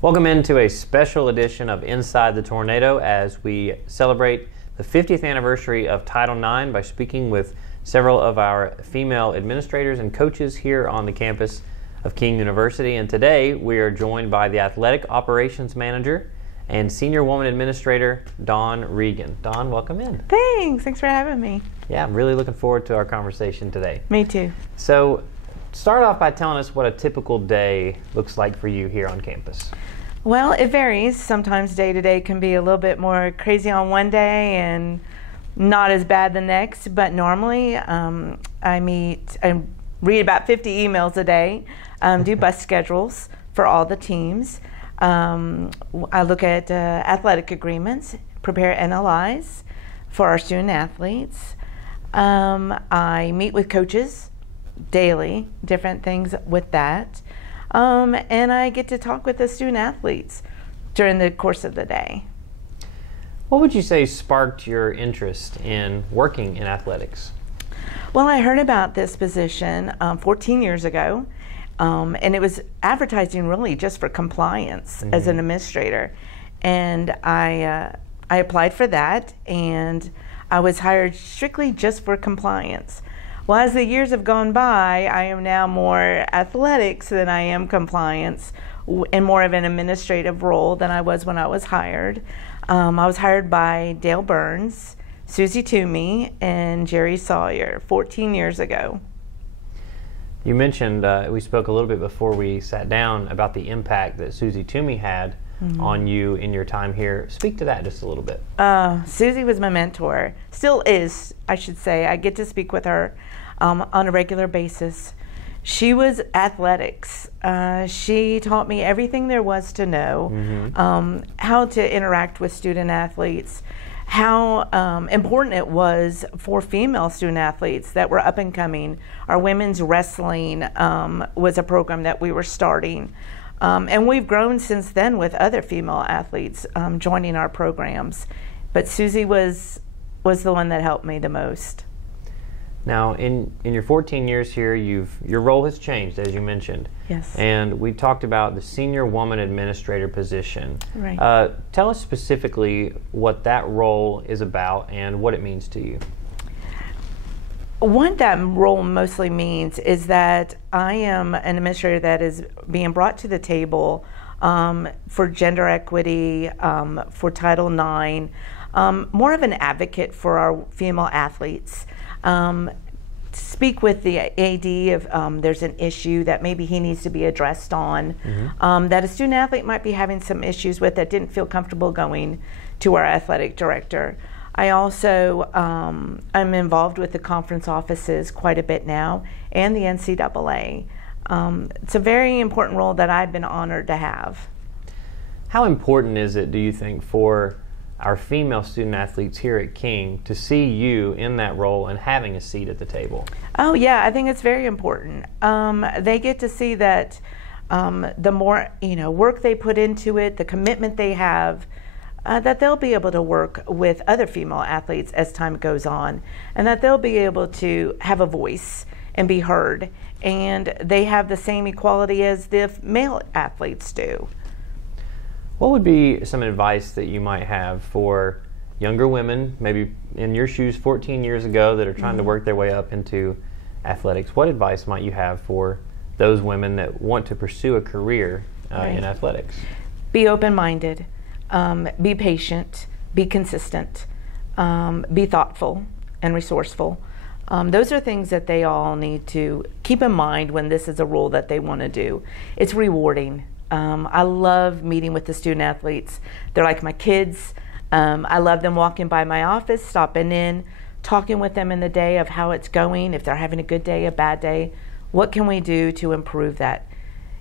Welcome into a special edition of Inside the Tornado as we celebrate the 50th anniversary of Title IX by speaking with several of our female administrators and coaches here on the campus of King University. And today we are joined by the Athletic Operations Manager and Senior Woman Administrator, Dawn Regan. Dawn, welcome in. Thanks for having me. Yeah, I'm really looking forward to our conversation today. Me too. So, start off by telling us what a typical day looks like for you here on campus. Well, it varies. Sometimes day to day can be a little bit more crazy on one day and not as bad the next, but normally I meet and read about 50 emails a day, do bus schedules for all the teams. I look at athletic agreements, prepare NLIs for our student athletes. I meet with coaches daily, different things with that. And I get to talk with the student athletes during the course of the day. What would you say sparked your interest in working in athletics? Well, I heard about this position 14 years ago, and it was advertising really just for compliance as an administrator. And I applied for that, and I was hired strictly just for compliance. Well, as the years have gone by, I am now more athletics than I am compliance, and more of an administrative role than I was when I was hired. I was hired by Dale Burns, Susie Toomey, and Jerry Sawyer 14 years ago. You mentioned, we spoke a little bit before we sat down about the impact that Susie Toomey had on you in your time here. Speak to that just a little bit. Susie was my mentor. Still is, I should say. I get to speak with her on a regular basis. She was athletics. She taught me everything there was to know, how to interact with student athletes, how important it was for female student athletes that were up and coming. Our women's wrestling was a program that we were starting. And we've grown since then with other female athletes joining our programs. But Susie was the one that helped me the most. Now, in your 14 years here, your role has changed, as you mentioned. Yes. And we talked about the Senior Woman Administrator position. Right. Tell us specifically what that role is about and what it means to you. What that role mostly means is that I am an administrator that is being brought to the table for gender equity, for Title IX, more of an advocate for our female athletes. Speak with the AD if there's an issue that maybe he needs to be addressed on, that a student athlete might be having some issues with that didn't feel comfortable going to our athletic director. I also am involved with the conference offices quite a bit now and the NCAA. It's a very important role that I've been honored to have. How important is it, do you think, for our female student athletes here at King to see you in that role and having a seat at the table? Oh yeah, I think it's very important. They get to see that the more work they put into it, the commitment they have, that they'll be able to work with other female athletes as time goes on, and that they'll be able to have a voice and be heard, and they have the same equality as the male athletes do. What would be some advice that you might have for younger women, maybe in your shoes 14 years ago, that are trying to work their way up into athletics? What advice might you have for those women that want to pursue a career in athletics? Be open-minded, be patient, be consistent, be thoughtful and resourceful. Those are things that they all need to keep in mind when this is a role that they want to do. It's rewarding. I love meeting with the student athletes. They're like my kids. I love them walking by my office, stopping in, talking with them in the day of how it's going, if they're having a good day, a bad day. What can we do to improve that?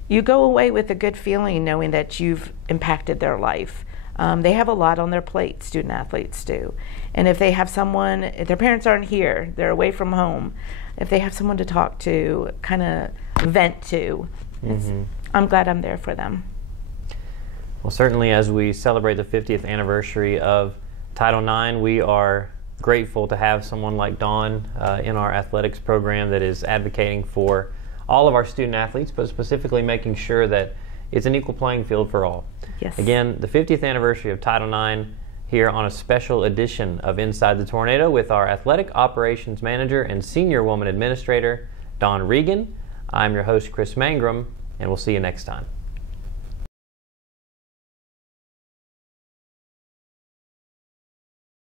You go away with a good feeling knowing that you've impacted their life. They have a lot on their plate, student athletes do. And if they have someone, if their parents aren't here, they're away from home, if they have someone to talk to, kind of vent to, I'm glad I'm there for them. Well, certainly as we celebrate the 50th anniversary of Title IX, we are grateful to have someone like Dawn in our athletics program that is advocating for all of our student athletes, but specifically making sure that it's an equal playing field for all. Yes. Again, the 50th anniversary of Title IX here on a special edition of Inside the Tornado with our Athletic Operations Manager and Senior Woman Administrator, Dawn Regan. I'm your host, Chris Mangrum, and we'll see you next time.